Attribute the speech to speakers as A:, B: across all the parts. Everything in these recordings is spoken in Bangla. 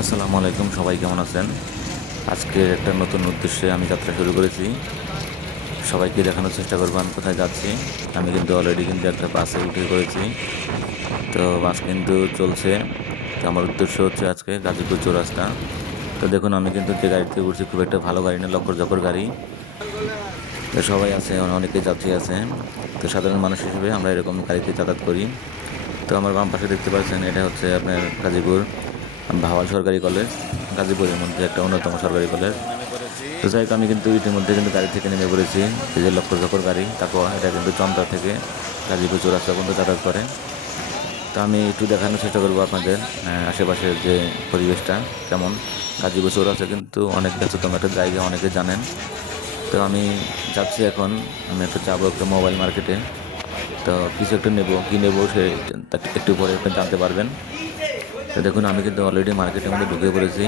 A: আসসালামু আলাইকুম, সবাই কেমন আছেন? আজকে একটা নতুন উদ্দেশ্যে আমি যাত্রা শুরু করেছি। সবাইকে দেখানোর চেষ্টা করব আমি কোথায় যাচ্ছি। আমি কিন্তু অলরেডি কিন্তু একটা বাসে উঠে পড়েছি। তো বাস কিন্তু চলছে। তো আমার উদ্দেশ্য হচ্ছে আজকে গাজীপুর চৌরাস্তা। তো দেখুন, আমি কিন্তু যে গাড়িতে উঠছি, খুব একটা ভালো গাড়ি না লক্কর জকর গাড়ি। তো সবাই আছে অনেকে যাত্রী আছে। তো সাধারণ মানুষ হিসেবে আমরা এরকম গাড়িতে যাতায়াত করি। তো আমার বাম পাশে দেখতে পাচ্ছেন, এটা হচ্ছে আপনার গাজীপুর। ভাওয়াল সরকারি কলেজ, গাজীপুরের মধ্যে একটা অন্যতম সরকারি কলেজ। তো যাই হোক, আমি কিন্তু ইতিমধ্যে কিন্তু গাড়ি থেকে নেমে পড়েছি, এই যে লক্ষ্য জকর গাড়ি, তারপর এটা কিন্তু চন্দ্রা থেকে গাজীপুর চৌরাস্তা পর্যন্ত যাতায়াত করে। তো আমি একটু দেখানোর চেষ্টা করব আপনাদের আশেপাশের যে পরিবেশটা কেমন। গাজীপুর চৌরাস্তা কিন্তু অনেক ব্যস্ততম একটা জায়গা, অনেকে জানেন। তো আমি যাচ্ছি এখন, আমি একটা যাব একটা মোবাইল মার্কেটে। তো কিছু একটা নেব, কী নেব সে একটু পরে জানতে পারবেন। তো দেখুন, আমি কিন্তু অলরেডি মার্কেটের মধ্যে ঢুকে পড়েছি।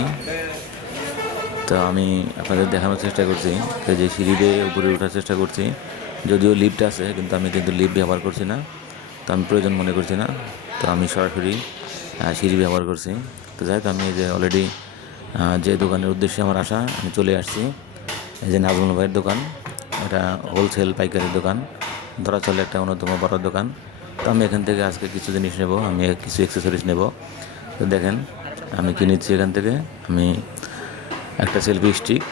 A: তো আমি আপনাদের দেখানোর চেষ্টা করছি যে সিঁড়ি দিয়ে উপরে ওঠার চেষ্টা করছি। যদিও লিফট আছে, কিন্তু আমি কিন্তু লিফট ব্যবহার করছি না। তো আমি প্রয়োজন মনে করছি না। তো আমি সরাসরি সিঁড়ি ব্যবহার করছি। তো যাই আমি যে অলরেডি যে দোকানের উদ্দেশ্যে আমার আসা, আমি চলে আসছি। এই যে নাজমুল ভাইয়ের দোকান, এটা হোলসেল পাইকারি দোকান। ধরা চলে একটা অন্যতম বড় দোকান। তো আমি এখান থেকে আজকে কিছু জিনিস নেব, আমি কিছু অ্যাক্সেসরিজ নেব। তো দেখেন, আমি কি নিচ্ছি এখান থেকে? আমি একটা সেলফি স্টিক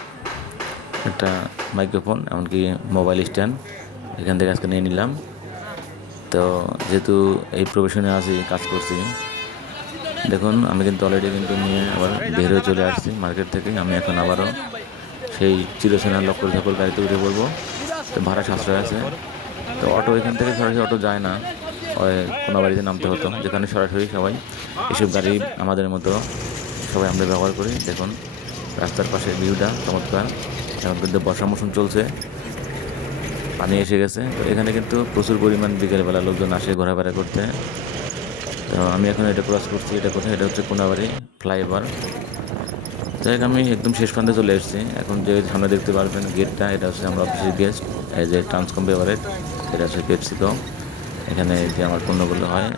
A: একটা মাইক্রোফোন এমনকি মোবাইল স্ট্যান্ড এখান থেকে আজকে নিয়ে নিলাম। তো যেহেতু এই প্রফেশনে আছি, কাজ করছি, দেখুন, আমি কিন্তু অলরেডি কিন্তু নিয়ে আবার বের হয়ে চলে আসছি মার্কেট থেকে। আমি এখন আবারও সেই চিরসেনার লক্ষ্য ঝকর গাড়িতে উঠে পড়ব। তো ভাড়া সাশ্রয় আছে। তো অটো এখান থেকে সরাসরি অটো যায় না। কোনো বাড়িতে নামতে হতো, যেখানে সরাসরি সবাই এসব গাড়ি আমাদের মতো সবাই আমরা ব্যবহার করি। দেখুন, রাস্তার পাশে ভিউটা চমৎকার, এখন কিন্তু বর্ষা মৌসুম চলছে, পানি এসে গেছে। তো এখানে কিন্তু প্রচুর পরিমাণ বিকেলবেলা লোকজন আসে ঘোরাফেরা করতে। তো আমি এখন এটা ক্রস করছি, এটা কোথায়? এটা হচ্ছে কোনাবাড়ি ফ্লাইওভার। যাই হোক, আমি একদম শেষ প্রান্তে চলে এসেছি। এখন যে সামনে দেখতে পারবেন গেটটা, এটা হচ্ছে আমরা অফিসের গেস্ট এই যে ট্রান্সকম বেভারেজ এটা হচ্ছে পেপসিকো এখানে যে আমার পণ্যগুলো হয়